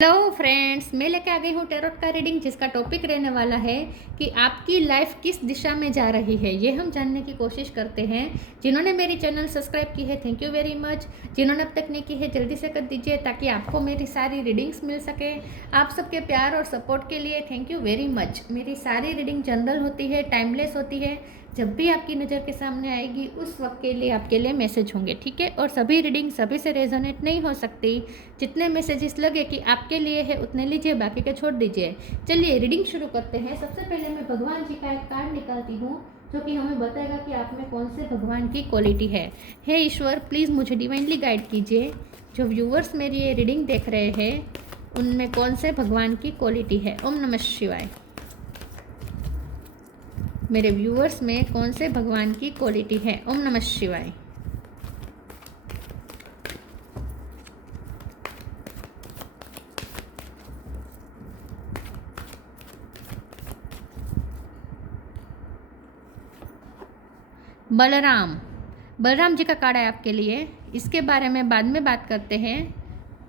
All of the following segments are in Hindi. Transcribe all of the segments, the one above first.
हेलो फ्रेंड्स, मैं लेके आ गई हूँ टैरोट का रीडिंग जिसका टॉपिक रहने वाला है कि आपकी लाइफ किस दिशा में जा रही है। ये हम जानने की कोशिश करते हैं। जिन्होंने मेरी चैनल सब्सक्राइब की है, थैंक यू वेरी मच। जिन्होंने अब तक नहीं की है, जल्दी से कर दीजिए ताकि आपको मेरी सारी रीडिंग्स मिल सके। आप सबके प्यार और सपोर्ट के लिए थैंक यू वेरी मच। मेरी सारी रीडिंग जनरल होती है, टाइमलेस होती है। जब भी आपकी नज़र के सामने आएगी उस वक्त के लिए आपके लिए मैसेज होंगे, ठीक है। और सभी रीडिंग सभी से रेजोनेट नहीं हो सकती। जितने मैसेजेस लगे कि आपके लिए है उतने लीजिए, बाकी के छोड़ दीजिए। चलिए रीडिंग शुरू करते हैं। सबसे पहले मैं भगवान जी का एक कार्ड निकालती हूँ जो कि हमें बताएगा कि आप में कौन से भगवान की क्वालिटी है। हे ईश्वर, प्लीज़ मुझे डिवाइनली गाइड कीजिए। जो व्यूवर्स मेरी ये रीडिंग देख रहे हैं उनमें कौन से भगवान की क्वालिटी है। ओम नमः शिवाय। मेरे व्यूअर्स में कौन से भगवान की क्वालिटी है। ओम नमः शिवाय। बलराम जी का कार्ड है आपके लिए। इसके बारे में बाद में बात करते हैं।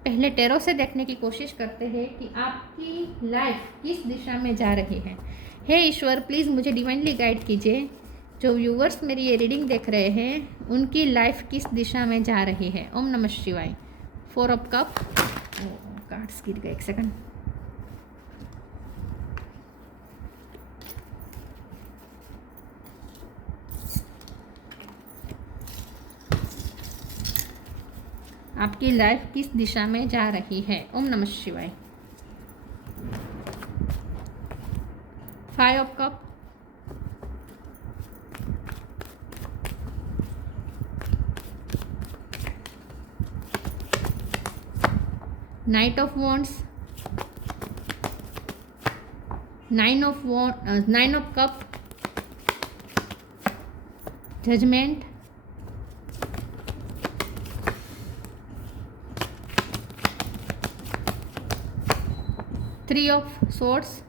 पहले टैरो से देखने की कोशिश करते हैं कि आपकी लाइफ किस दिशा में जा रही है। हे ईश्वर, प्लीज़ मुझे डिवाइनली गाइड कीजिए। जो व्यूवर्स मेरी ये रीडिंग देख रहे हैं उनकी लाइफ किस दिशा में जा रही है। ओम नमः शिवाय। 4 ऑफ कप। कार्ड्स गिर गए, एक सेकंड। आपकी लाइफ किस दिशा में जा रही है। ओम नमः शिवाय। 5 of cup. Knight of wands. 9 of cup. Judgement. 3 of swords.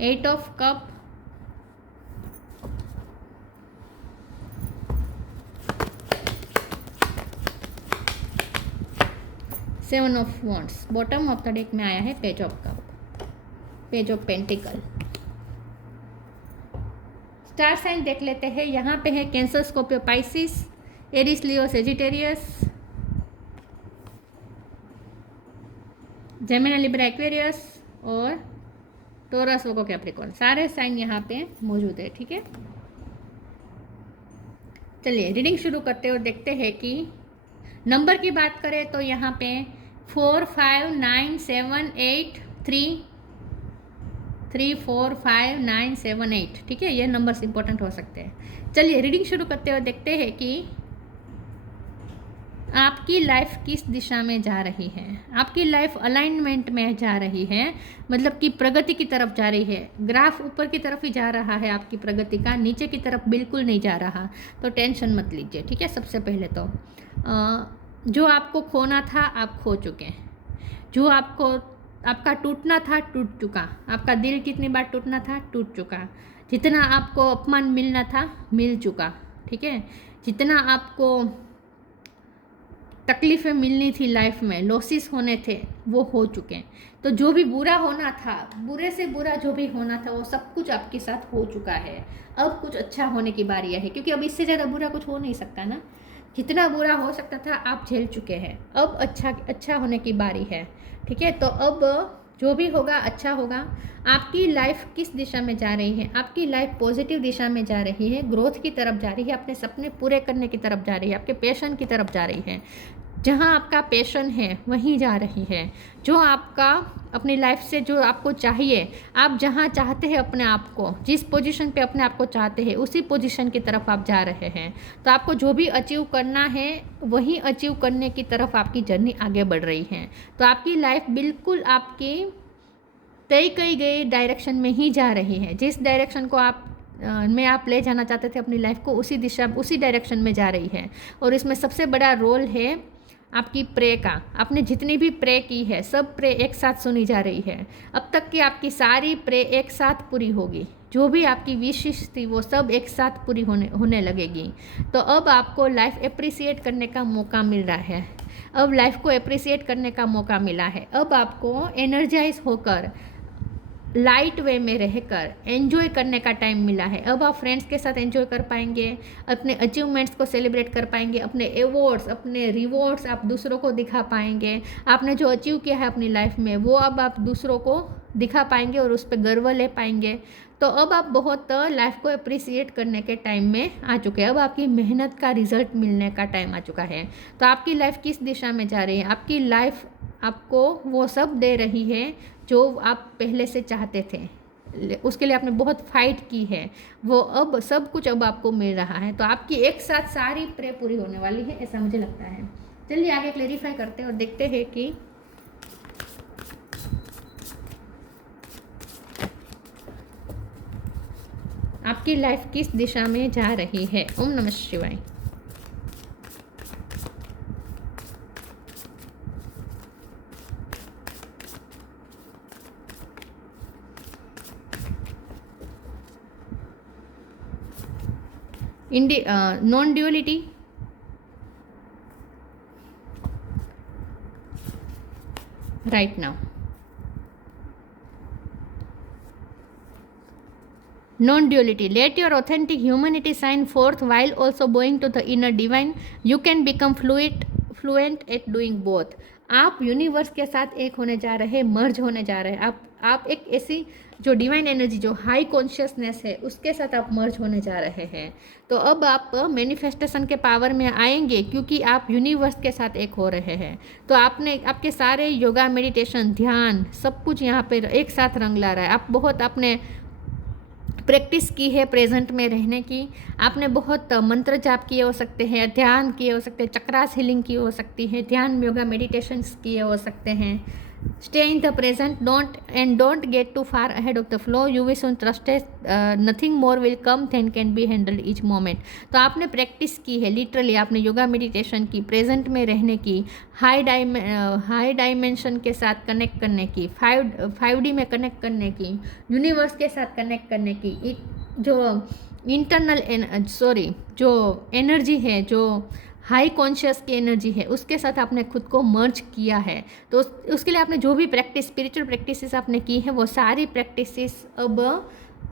8 of cup. 7 of wands. Bottom of the deck में आया है page of cup, page of pentacle. Star sign देख लेते हैं। यहाँ पे है Cancer, Scorpio, Pisces, Aries, Leo, Sagittarius, Gemini, Libra, Aquarius और टोरस, वर्गो, कैप्रिकॉर्न। सारे साइन यहाँ पे मौजूद है, ठीक है। चलिए रीडिंग शुरू करते हैं और देखते हैं कि नंबर की बात करें तो यहाँ पे 4 5 9 7 8 3 3 4 5 9 7 8, ठीक है। ये नंबर्स इंपॉर्टेंट हो सकते हैं। चलिए रीडिंग शुरू करते हैं और देखते हैं कि आपकी लाइफ किस दिशा में जा रही है। आपकी लाइफ अलाइनमेंट में जा रही है, मतलब कि प्रगति की तरफ जा रही है। ग्राफ ऊपर की तरफ ही जा रहा है आपकी प्रगति का, नीचे की तरफ बिल्कुल नहीं जा रहा। तो टेंशन मत लीजिए, ठीक है। सबसे पहले तो जो आपको खोना था आप खो चुके। जो आपका टूटना था टूट चुका। आपका दिल कितनी बार टूटना था टूट चुका। जितना आपको अपमान मिलना था मिल चुका, ठीक है। जितना आपको तकलीफ़ें मिलनी थी लाइफ में, लॉसेस होने थे, वो हो चुके हैं। तो जो भी बुरा होना था, बुरे से बुरा जो भी होना था, वो सब कुछ आपके साथ हो चुका है। अब कुछ अच्छा होने की बारी है, क्योंकि अब इससे ज़्यादा बुरा कुछ हो नहीं सकता ना। जितना बुरा हो सकता था आप झेल चुके हैं। अब अच्छा होने की बारी है, ठीक है। तो अब जो भी होगा अच्छा होगा। आपकी लाइफ किस दिशा में जा रही है। आपकी लाइफ पॉजिटिव दिशा में जा रही है, ग्रोथ की तरफ जा रही है, अपने सपने पूरे करने की तरफ जा रही है, आपके पैशन की तरफ जा रही है। जहाँ आपका पैशन है वहीं जा रही है। जो आपका अपनी लाइफ से जो आपको चाहिए, आप जहाँ चाहते हैं अपने आप को, जिस पोजीशन पे अपने आप को चाहते हैं उसी पोजीशन की तरफ आप जा रहे हैं। तो आपको जो भी अचीव करना है वही अचीव करने की तरफ आपकी जर्नी आगे बढ़ रही है। तो आपकी लाइफ बिल्कुल आपकी तय की गई डायरेक्शन में ही जा रही है। जिस डायरेक्शन को आप ले जाना चाहते थे अपनी लाइफ को, उसी डायरेक्शन में जा रही है। और इसमें सबसे बड़ा रोल है आपकी प्रे का, आपने जितनी भी प्रे की है सब प्रे एक साथ सुनी जा रही है। अब तक की आपकी सारी प्रे एक साथ पूरी होगी, जो भी आपकी विशेष थी वो सब एक साथ पूरी होने लगेगी। तो अब आपको लाइफ अप्रिसिएट करने का मौका मिल रहा है, अब लाइफ को अप्रिसिएट करने का मौका मिला है। अब आपको एनर्जाइज होकर लाइट वे में रहकर एंजॉय करने का टाइम मिला है। अब आप फ्रेंड्स के साथ एंजॉय कर पाएंगे, अपने अचीवमेंट्स को सेलिब्रेट कर पाएंगे, अपने अवार्ड्स, अपने रिवॉर्ड्स आप दूसरों को दिखा पाएंगे। आपने जो अचीव किया है अपनी लाइफ में वो अब आप दूसरों को दिखा पाएंगे और उस पर गर्व ले पाएंगे। तो अब आप बहुत लाइफ को अप्रिसिएट करने के टाइम में आ चुके हैं। अब आपकी मेहनत का रिजल्ट मिलने का टाइम आ चुका है। तो आपकी लाइफ किस दिशा में जा रही है? आपकी लाइफ आपको वो सब दे रही है जो आप पहले से चाहते थे, उसके लिए आपने बहुत फाइट की है, वो अब सब कुछ अब आपको मिल रहा है। तो आपकी एक साथ सारी प्रे पूरी होने वाली है, ऐसा मुझे लगता है। चलिए आगे क्लेरिफाई करते हैं और देखते हैं कि आपकी लाइफ किस दिशा में जा रही है। ओम नमः शिवाय। Non duality, right now. Non-duality. Let your authentic humanity shine forth while also bowing to the inner divine. You can become fluent at doing both. आप यूनिवर्स के साथ एक होने जा रहे हैं, मर्ज होने जा रहे हैं। आप एक ऐसी जो डिवाइन एनर्जी, जो हाई कॉन्शियसनेस है, उसके साथ आप मर्ज होने जा रहे हैं। तो अब आप मैनिफेस्टेशन के पावर में आएंगे क्योंकि आप यूनिवर्स के साथ एक हो रहे हैं। तो आपने आपके सारे योगा, मेडिटेशन, ध्यान सब कुछ यहाँ पे एक साथ रंग ला रहा है। आप बहुत आपने प्रैक्टिस की है प्रेजेंट में रहने की, आपने बहुत मंत्र जाप किए हो सकते हैं, ध्यान किए हो सकते हैं, चक्रास हीलिंग की हो सकती है, ध्यान, योगा, मेडिटेशंस किए हो सकते हैं। Stay in the present, don't get too far ahead of the flow. You will soon trusted nothing more will come than can be handled each moment. तो आपने प्रैक्टिस की है, लिटरली आपने योगा मेडिटेशन की, प्रेजेंट में रहने की, हाई डायमेंशन के साथ कनेक्ट करने की, 5D में कनेक्ट करने की, यूनिवर्स के साथ कनेक्ट करने की, जो जो एनर्जी है, जो हाई कॉन्शियस की एनर्जी है, उसके साथ आपने खुद को मर्ज किया है। तो उसके लिए आपने जो भी प्रैक्टिस, स्पिरिचुअल प्रैक्टिसेस आपने की है, वो सारी प्रैक्टिसेस अब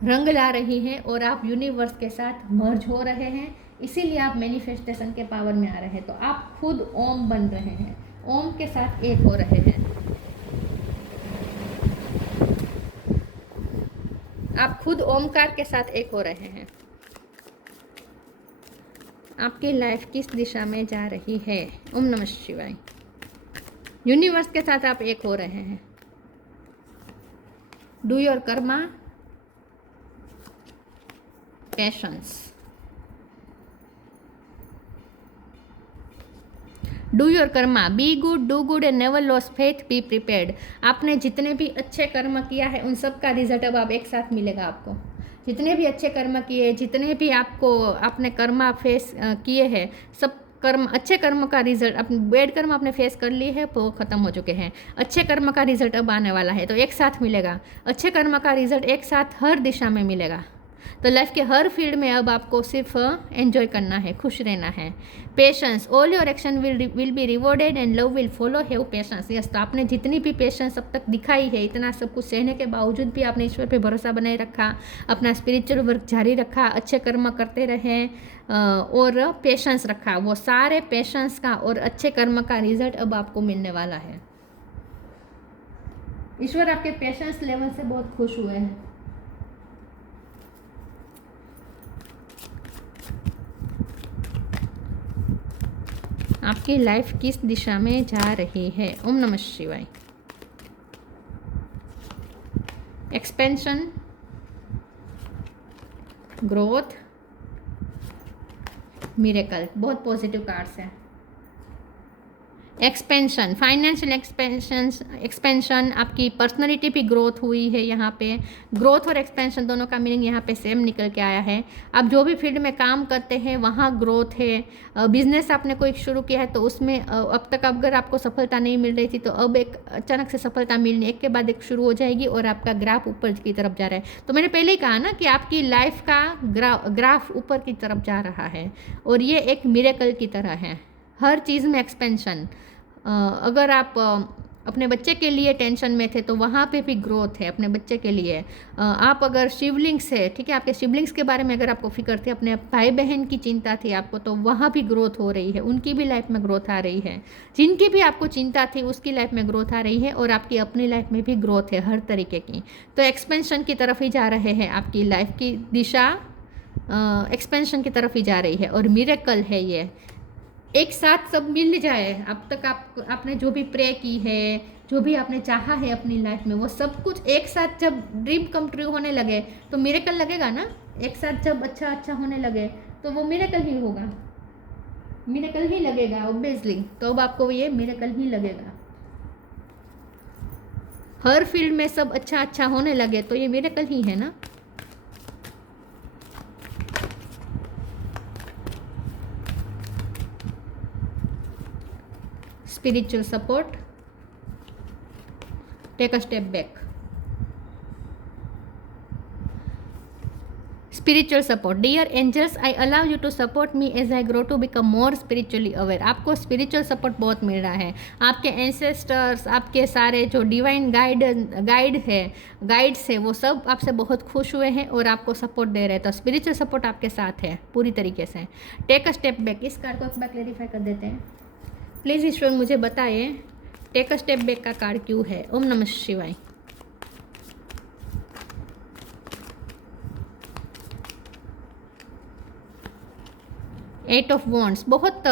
रंग ला रही हैं और आप यूनिवर्स के साथ मर्ज हो रहे हैं। इसीलिए आप मैनिफेस्टेशन के पावर में आ रहे हैं। तो आप खुद ओम बन रहे हैं, ओम के साथ एक हो रहे हैं। आप खुद ओमकार के साथ एक हो रहे हैं। आपकी लाइफ किस दिशा में जा रही है? ओम नमः शिवाय। यूनिवर्स के साथ आप एक हो रहे हैं। Do your Karma, patience. Do your Karma, be good, do good and never loss faith, be prepared. आपने जितने भी अच्छे कर्म किया है उन सब का रिजल्ट अब आप एक साथ मिलेगा आपको। जितने भी अच्छे कर्म किए, जितने भी आपने कर्म फेस किए हैं, सब कर्म, अच्छे कर्म का रिजल्ट, अपने बैड कर्म आपने फेस कर लिए है वो ख़त्म हो चुके हैं। अच्छे कर्म का रिजल्ट अब आने वाला है, तो एक साथ मिलेगा। अच्छे कर्म का रिजल्ट एक साथ हर दिशा में मिलेगा। तो लाइफ के हर फील्ड में अब आपको सिर्फ एंजॉय करना है, खुश रहना है। Patience, all your action will be rewarded and love will follow, have patience. Yes, तो आपने जितनी भी पेशेंस अब तक दिखाई है, इतना सब कुछ सहने के बावजूद भी आपने ईश्वर पे भरोसा बनाए रखा, अपना स्पिरिचुअल वर्क जारी रखा, अच्छे कर्म करते रहे और पेशेंस रखा, वो सारे पेशेंस का और अच्छे कर्म का रिजल्ट अब आपको मिलने वाला है। ईश्वर आपके पेशेंस लेवल से बहुत खुश हुए हैं। आपकी लाइफ किस दिशा में जा रही है? ओम नमः शिवाय। एक्सपेंशन, ग्रोथ, मिरेकल, बहुत पॉजिटिव कार्ड्स हैं। एक्सपेंशन, फाइनेंशियल एक्सपेंशन, आपकी पर्सनैलिटी भी ग्रोथ हुई है यहाँ पे। ग्रोथ और एक्सपेंशन दोनों का मीनिंग यहाँ पे सेम निकल के आया है। आप जो भी फील्ड में काम करते हैं वहाँ ग्रोथ है। बिजनेस आपने कोई शुरू किया है तो उसमें अब तक अगर आपको सफलता नहीं मिल रही थी तो अब एक अचानक से सफलता मिलनी एक के बाद एक शुरू हो जाएगी और आपका ग्राफ ऊपर की तरफ जा रहा है। तो मैंने पहले ही कहा ना कि आपकी लाइफ का ग्राफ ऊपर की तरफ जा रहा है और ये एक मिरेकल की तरह है। हर चीज़ में एक्सपेंशन। अगर आप अपने बच्चे के लिए टेंशन में थे तो वहाँ पे भी ग्रोथ है अपने बच्चे के लिए। आप अगर शिवलिंग्स है, ठीक है, आपके शिवलिंग्स के बारे में अगर आपको फिक्र थी, अपने भाई बहन की चिंता थी आपको, तो वहाँ भी ग्रोथ हो रही है, उनकी भी लाइफ में ग्रोथ आ रही है। जिनकी भी आपको चिंता थी उसकी लाइफ में ग्रोथ आ रही है और आपकी अपनी लाइफ में भी ग्रोथ है हर तरीके की। तो एक्सपेंशन की तरफ ही जा रहे हैं, आपकी लाइफ की दिशा एक्सपेंशन की तरफ ही जा रही है और मिरेकल है ये। एक साथ सब मिल जाए। अब तक आपने जो भी प्रे की है, जो भी आपने चाहा है अपनी लाइफ में, वो सब कुछ एक साथ जब ड्रीम कम ट्रू होने लगे तो मिरेकल लगेगा ना। एक साथ जब अच्छा अच्छा होने लगे तो वो मिरेकल ही होगा, मिरेकल ही लगेगा ऑब्वियसली। तो अब आपको ये मिरेकल ही लगेगा। हर फील्ड में सब अच्छा अच्छा होने लगे तो ये मिरेकल ही है ना। Spiritual support, take a step back. Spiritual support, dear angels, I allow you to support me as I grow to become more spiritually aware. आपको स्पिरिचुअल सपोर्ट बहुत मिल रहा है। आपके एंसेस्टर्स, आपके सारे जो डिवाइन गाइड्स है वो सब आपसे बहुत खुश हुए हैं और आपको सपोर्ट दे रहे हैं। तो स्पिरिचुअल सपोर्ट आपके साथ है पूरी तरीके से। टेक अ स्टेप बैक, इस कार्ड को एक बार क्लेरिफाई कर देते हैं प्लीज़। ईश्वर मुझे बताइए टेक अ स्टेप बैक का कार्ड क्यों है। ओम नमः शिवाय। एट ऑफ वॉन्ड्स, बहुत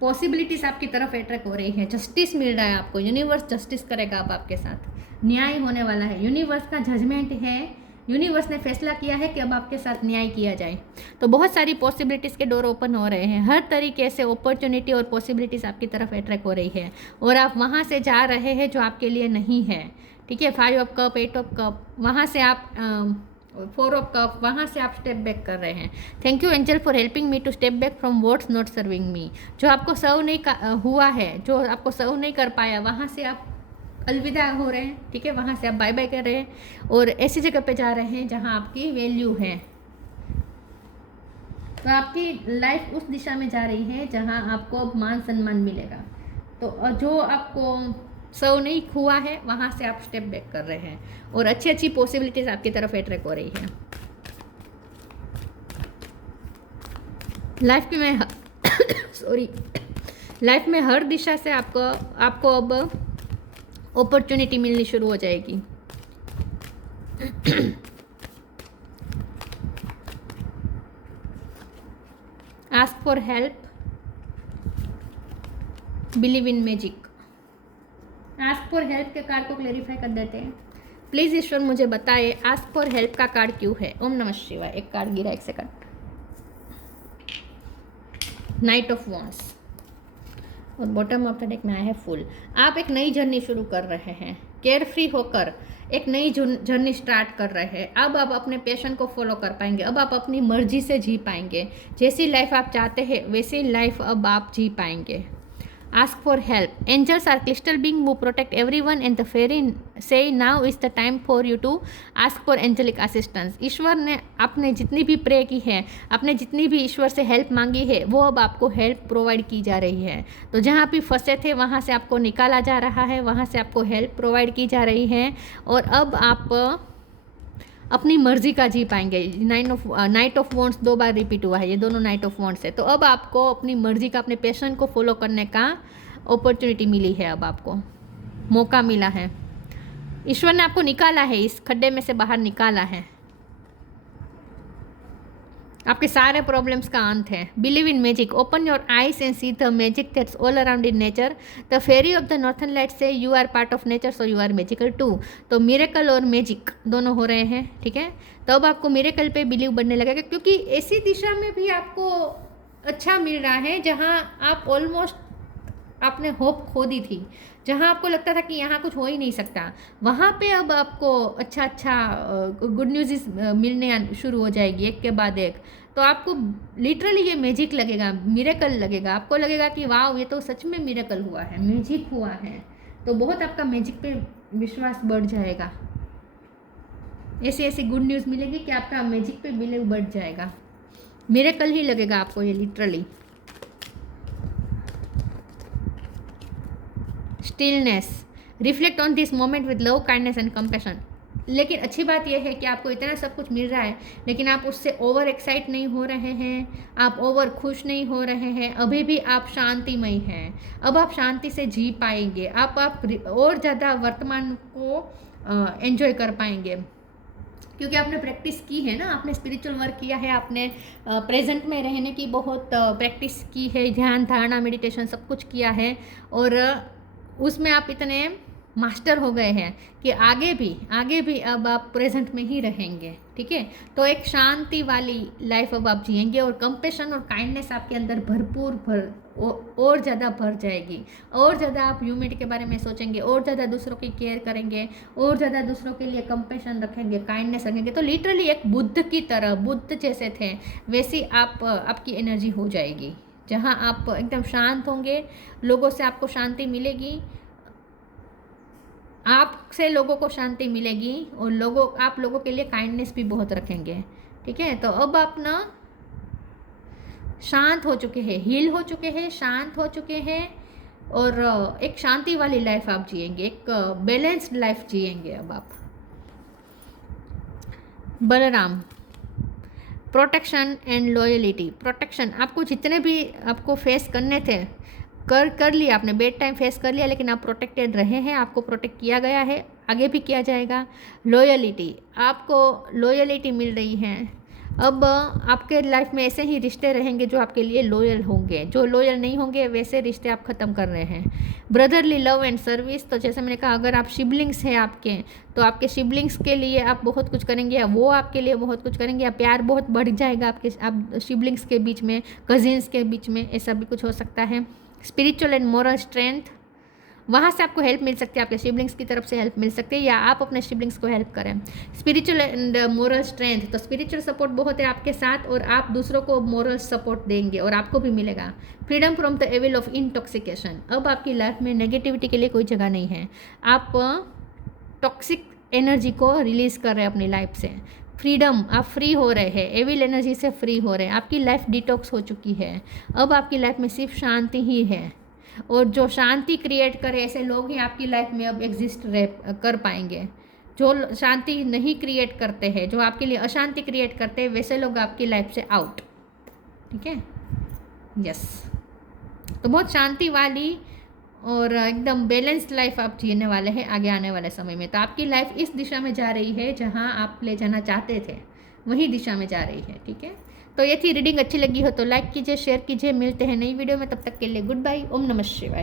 पॉसिबिलिटीज आपकी तरफ अट्रैक्ट हो रही है। जस्टिस मिल रहा है आपको, यूनिवर्स जस्टिस करेगा अब आपके साथ, न्याय होने वाला है। यूनिवर्स का जजमेंट है, यूनिवर्स ने फैसला किया है कि अब आपके साथ न्याय किया जाए। तो बहुत सारी पॉसिबिलिटीज़ के डोर ओपन हो रहे हैं। हर तरीके से अपॉर्चुनिटी और पॉसिबिलिटीज़ आपकी तरफ अट्रैक्ट हो रही है और आप वहाँ से जा रहे हैं जो आपके लिए नहीं है। ठीक है, 5 ऑफ कप, 8 ऑफ कप, वहाँ से आप 4 ऑफ कप, वहाँ से आप स्टेप बैक कर रहे हैं। Thank you angel for helping me to step back from what's not serving me. जो आपको सर्व नहीं हुआ है, जो आपको सर्व नहीं कर पाया, वहाँ से आप अलविदा हो रहे हैं। ठीक है, वहाँ से आप बाय बाय कर रहे हैं और ऐसी जगह पे जा रहे हैं जहाँ आपकी वैल्यू है। तो आपकी लाइफ उस दिशा में जा रही है जहाँ आपको मान सम्मान मिलेगा। तो जो आपको सर्व नहीं हुआ है वहाँ से आप स्टेप बैक कर रहे हैं और अच्छी अच्छी पॉसिबिलिटीज़ आपकी तरफ अट्रैक्ट हो रही है। लाइफ में हर दिशा से आपको अब अपॉर्चुनिटी मिलनी शुरू हो जाएगी। Ask for help, believe in magic. Ask for help के कार्ड को क्लेरिफाई कर देते हैं प्लीज़। ईश्वर मुझे बताए आस्क फॉर हेल्प का कार्ड क्यों है। ओम नमः शिवाय। एक कार्ड गिरा, एक सेकंड। नाइट ऑफ वॉन्ड्स और बॉटम ऑफ द डेक में आया है फुल। आप एक नई जर्नी शुरू कर रहे हैं, केयर फ्री होकर एक नई जर्नी स्टार्ट कर रहे हैं। अब आप अपने पैशन को फॉलो कर पाएंगे, अब आप अपनी मर्जी से जी पाएंगे। जैसी लाइफ आप चाहते हैं वैसी लाइफ अब आप जी पाएंगे। Ask for help. Angels are crystal beings who protect everyone and the fairy say now is the time for you to ask for angelic assistance. ईश्वर ने आपने जितनी भी प्रे की है, आपने जितनी भी ईश्वर से हेल्प मांगी है, वो अब आपको हेल्प प्रोवाइड की जा रही है। तो जहाँ भी फंसे थे वहाँ से आपको निकाला जा रहा है, वहाँ से आपको हेल्प प्रोवाइड की जा रही है और अब आप अपनी मर्जी का जी पाएंगे। Night of wands 2 bar repeat हुआ है, ये दोनों नाइट ऑफ वॉन्ड्स है। तो अब आपको अपनी मर्जी का, अपने पैशन को फॉलो करने का अपॉर्चुनिटी मिली है, अब आपको मौका मिला है। ईश्वर ने आपको निकाला है, इस खड्डे में से बाहर निकाला है। आपके सारे प्रॉब्लम्स का अंत है। Believe in magic, open your eyes and see the magic that's all around in nature. The fairy of the northern light से you are part of nature so you are magical too. तो मिरेकल और मैजिक दोनों हो रहे हैं। ठीक है, तो अब आपको मिरेकल पे बिलीव बनने लगेगा क्योंकि ऐसी दिशा में भी आपको अच्छा मिल रहा है, जहाँ आप ऑलमोस्ट आपने होप खो दी थी, जहाँ आपको लगता था कि यहाँ कुछ हो ही नहीं सकता, वहाँ पे अब आपको अच्छा अच्छा गुड न्यूज़ मिलने शुरू हो जाएगी एक के बाद एक। तो आपको लिटरली ये मैजिक लगेगा, मिरेकल लगेगा, आपको लगेगा कि वाह ये तो सच में मिरेकल हुआ है, मैजिक हुआ है। तो बहुत आपका मैजिक पे विश्वास बढ़ जाएगा। ऐसी ऐसी गुड न्यूज़ मिलेगी कि आपका मैजिक पे बिलीव बढ़ जाएगा, मिरेकल ही लगेगा आपको ये literally. Stillness, reflect on this moment with love, kindness and compassion. लेकिन अच्छी बात यह है कि आपको इतना सब कुछ मिल रहा है, लेकिन आप उससे ओवर एक्साइट नहीं हो रहे हैं, आप ओवर खुश नहीं हो रहे हैं, अभी भी आप शांतिमय हैं। अब आप शांति से जी पाएंगे, आप और ज़्यादा वर्तमान को एंजॉय कर पाएंगे, क्योंकि आपने प्रैक्टिस की है ना, आपने स्पिरिचुअल वर्क किया है, आपने प्रेजेंट में रहने की बहुत प्रैक्टिस की है, ध्यान धारणा मेडिटेशन सब कुछ किया है, और उसमें आप इतने मास्टर हो गए हैं कि आगे भी अब आप प्रेजेंट में ही रहेंगे। ठीक है, तो एक शांति वाली लाइफ अब आप जिएंगे, और कंपैशन और काइंडनेस आपके अंदर और ज़्यादा भर जाएगी, और ज़्यादा आप ह्यूमैनिटी के बारे में सोचेंगे, और ज़्यादा दूसरों की केयर करेंगे, और ज़्यादा दूसरों के लिए कंपैशन रखेंगे, काइंडनेस रखेंगे। तो लिटरली एक बुद्ध की तरह, बुद्ध जैसे थे वैसी आपकी एनर्जी हो जाएगी, जहाँ आप एकदम शांत होंगे, लोगों से आपको शांति मिलेगी, आपसे लोगों को शांति मिलेगी, और आप लोगों के लिए काइंडनेस भी बहुत रखेंगे। ठीक है, तो अब आप ना शांत हो चुके हैं, हील हो चुके हैं, शांत हो चुके हैं, और एक शांति वाली लाइफ आप जिएंगे, एक बैलेंस्ड लाइफ जिएंगे अब आप। Balram, protection and loyalty. Protection, आपको जितने भी आपको फेस करने थे कर लिया आपने, बेड टाइम फेस कर लिया, लेकिन आप प्रोटेक्टेड रहे हैं, आपको प्रोटेक्ट किया गया है, आगे भी किया जाएगा। लॉयलिटी, आपको लॉयलिटी मिल रही है। अब आपके लाइफ में ऐसे ही रिश्ते रहेंगे जो आपके लिए लॉयल होंगे, जो लॉयल नहीं होंगे वैसे रिश्ते आप ख़त्म कर रहे हैं। ब्रदरली लव एंड सर्विस, तो जैसे मैंने कहा, अगर आप सिबलिंग्स हैं आपके, तो आपके सिबलिंग्स के लिए आप बहुत कुछ करेंगे, या वो आपके लिए बहुत कुछ करेंगे, या प्यार बहुत बढ़ जाएगा आप सिबलिंग्स के बीच में, कजिन्स के बीच में, ऐसा भी कुछ हो सकता है। स्पिरिचुअल एंड मोरल स्ट्रेंथ, वहाँ से आपको हेल्प मिल सकती है, आपके सिबलिंग्स की तरफ से हेल्प मिल सकती है, या आप अपने सिबलिंग्स को हेल्प करें। स्पिरिचुअल एंड मोरल स्ट्रेंथ, तो स्पिरिचुअल सपोर्ट बहुत है आपके साथ, और आप दूसरों को मोरल सपोर्ट देंगे, और आपको भी मिलेगा। Freedom from the evil of intoxication, अब आपकी लाइफ में नेगेटिविटी के लिए कोई जगह नहीं है, आप टॉक्सिक एनर्जी को रिलीज़ कर रहे हैं अपनी लाइफ से। फ्रीडम, आप फ्री हो रहे हैं, एविल एनर्जी से फ्री हो रहे हैं, आपकी लाइफ डिटॉक्स हो चुकी है। अब आपकी लाइफ में सिर्फ शांति ही है, और जो शांति क्रिएट करे ऐसे लोग ही आपकी लाइफ में अब एग्जिस्ट कर पाएंगे। जो शांति नहीं क्रिएट करते हैं, जो आपके लिए अशांति क्रिएट करते हैं, वैसे लोग आपकी लाइफ से आउट। ठीक है, यस। तो बहुत शांति वाली और एकदम बैलेंस्ड लाइफ आप जीने वाले हैं आगे आने वाले समय में। तो आपकी लाइफ इस दिशा में जा रही है जहां आप ले जाना चाहते थे, वही दिशा में जा रही है। ठीक है, तो ये थी रीडिंग। अच्छी लगी हो तो लाइक कीजिए, शेयर कीजिए। मिलते हैं नई वीडियो में, तब तक के लिए गुड बाय। ओम नमः शिवाय।